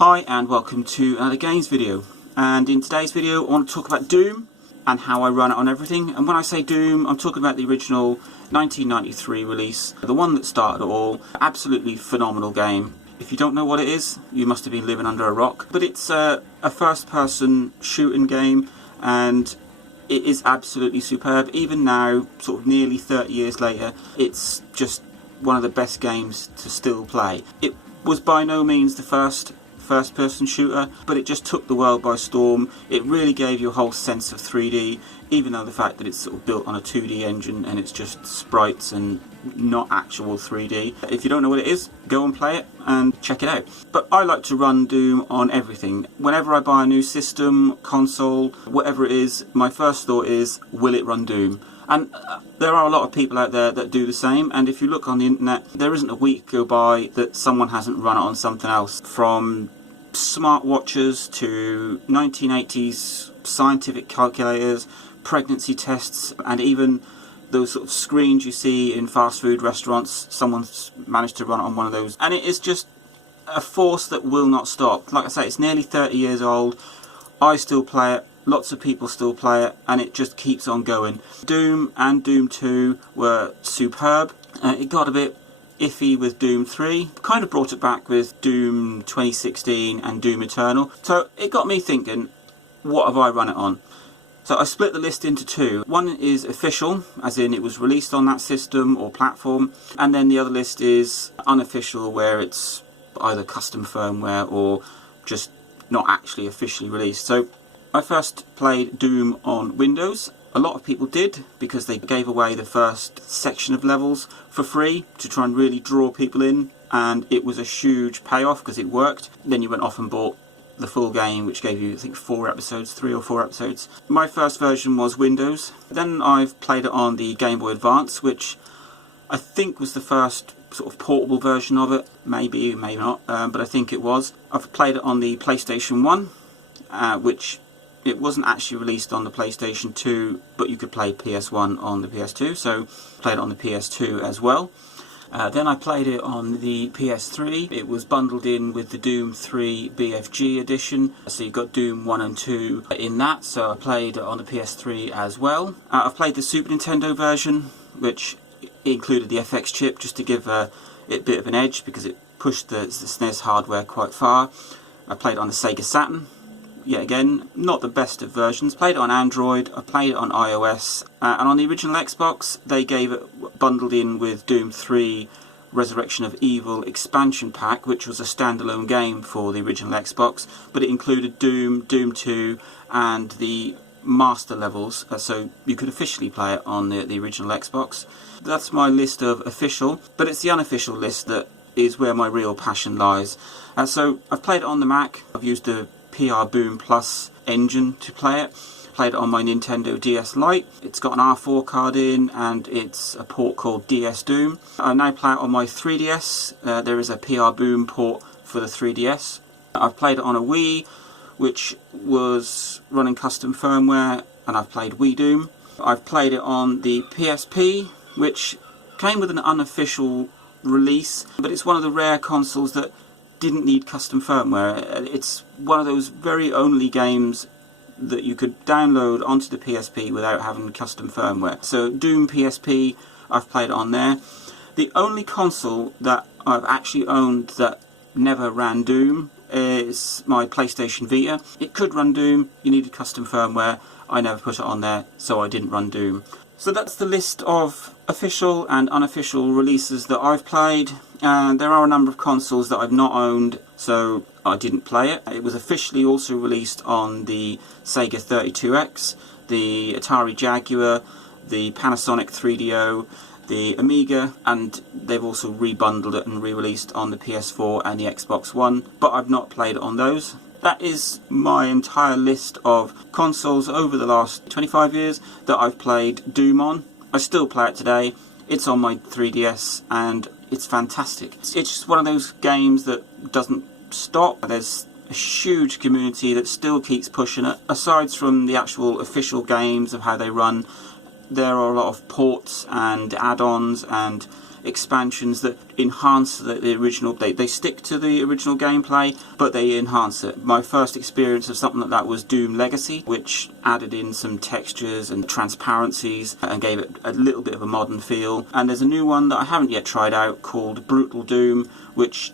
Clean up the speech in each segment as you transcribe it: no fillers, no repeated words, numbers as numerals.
Hi and welcome to another games video, and in today's video I want to talk about Doom and how I run it on everything. And when I say Doom, I'm talking about the original 1993 release, the one that started it all. Absolutely phenomenal game. If you don't know what it is, you must have been living under a rock. But it's a first person shooting game and it is absolutely superb. Even now, sort of nearly 30 years later, it's just one of the best games to still play. It was by no means the first person shooter, but it just took the world by storm. It really gave you a whole sense of 3D, even though the fact that it's sort of built on a 2D engine and it's just sprites and not actual 3D. If you don't know what it is, go and play it and check it out. But I like to run Doom on everything. Whenever I buy a new system, console, whatever it is, my first thought is, will it run Doom? And there are a lot of people out there that do the same, and if you look on the internet, there isn't a week go by that someone hasn't run it on something else. From smartwatches to 1980s scientific calculators, pregnancy tests, and even those sort of screens you see in fast food restaurants. Someone's managed to run it on one of those, and it is just a force that will not stop. Like I say, it's nearly 30 years old. I still play it. Lots of people still play it, and it just keeps on going. Doom and Doom 2 were superb. It got a bit iffy with Doom 3. Kind of brought it back with Doom 2016 and Doom Eternal. So it got me thinking, what have I run it on? So I split the list into two. One is official, as in it was released on that system or platform, and then the other list is unofficial, where it's either custom firmware or just not actually officially released. So I first played Doom on Windows. A lot of people did, because they gave away the first section of levels for free to try and really draw people in, and it was a huge payoff because it worked. Then you went off and bought the full game, which gave you, I think, 3 or 4 episodes. My first version was Windows. Then I've played it on the Game Boy Advance, which I think was the first sort of portable version of it. Maybe, maybe not, but I think it was. I've played it on the PlayStation 1, which it wasn't actually released on the PlayStation 2, but you could play PS1 on the PS2, so I played it on the PS2 as well. Then I played it on the PS3. It was bundled in with the Doom 3 BFG edition, so you've got Doom 1 and 2 in that, so I played it on the PS3 as well. I've played the Super Nintendo version, which included the FX chip, just to give it a bit of an edge, because it pushed the SNES hardware quite far. I played it on the Sega Saturn. Yet again, not the best of versions. Played it on Android, I played it on iOS, and on the original Xbox they gave it bundled in with Doom 3 Resurrection of Evil expansion pack, which was a standalone game for the original Xbox, but it included Doom, Doom 2 and the master levels, so you could officially play it on the original Xbox. That's my list of official, but it's the unofficial list that is where my real passion lies. So I've played it on the Mac. I've used the PR Boom Plus engine to play it. Played it on my Nintendo DS Lite. It's got an R4 card in, and it's a port called DS Doom. I now play it on my 3DS. There is a PR Boom port for the 3DS. I've played it on a Wii, which was running custom firmware, and I've played Wii Doom. I've played it on the PSP, which came with an unofficial release, but it's one of the rare consoles that didn't need custom firmware. It's one of those very only games that you could download onto the PSP without having custom firmware. So Doom PSP, I've played it on there. The only console that I've actually owned that never ran Doom is my PlayStation Vita. It could run Doom, you needed custom firmware. I never put it on there, so I didn't run Doom. So that's the list of official and unofficial releases that I've played. And there are a number of consoles that I've not owned, so I didn't play it. It was officially also released on the Sega 32X, the Atari Jaguar, the Panasonic 3DO, the Amiga, and they've also rebundled it and re-released on the PS4 and the Xbox One, but I've not played it on those. That is my entire list of consoles over the last 25 years that I've played Doom on. I still play it today. It's on my 3DS and it's fantastic. It's just one of those games that doesn't stop. There's a huge community that still keeps pushing it. Aside from the actual official games of how they run, there are a lot of ports and add-ons, and expansions that enhance the original. They stick to the original gameplay, but they enhance it. My first experience of something like that was Doom Legacy, which added in some textures and transparencies and gave it a little bit of a modern feel. And there's a new one that I haven't yet tried out called Brutal Doom, which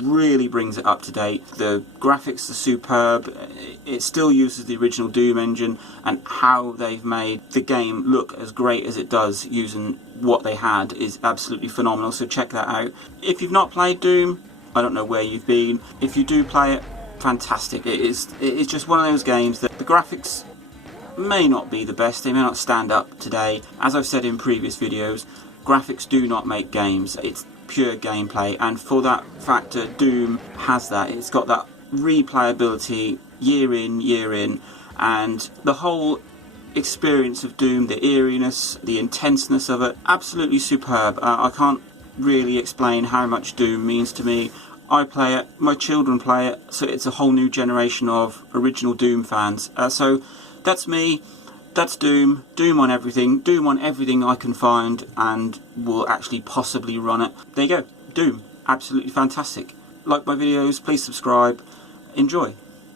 really brings it up to date. The graphics are superb. It still uses the original Doom engine, and how they've made the game look as great as it does using what they had is absolutely phenomenal. So check that out. If you've not played Doom, I don't know where you've been. If you do play it, fantastic. It is just one of those games that the graphics may not be the best, they may not stand up today. As I've said in previous videos, graphics do not make games. It's pure gameplay, and for that factor, Doom has that. It's got that replayability year in, year in, and the whole experience of Doom, the eeriness, the intenseness of it, absolutely superb. I can't really explain how much Doom means to me. I play it, my children play it, so it's a whole new generation of original Doom fans. So that's me. That's Doom. Doom on everything I can find and will actually possibly run it. There you go. Doom. Absolutely fantastic. Like my videos, please subscribe. Enjoy.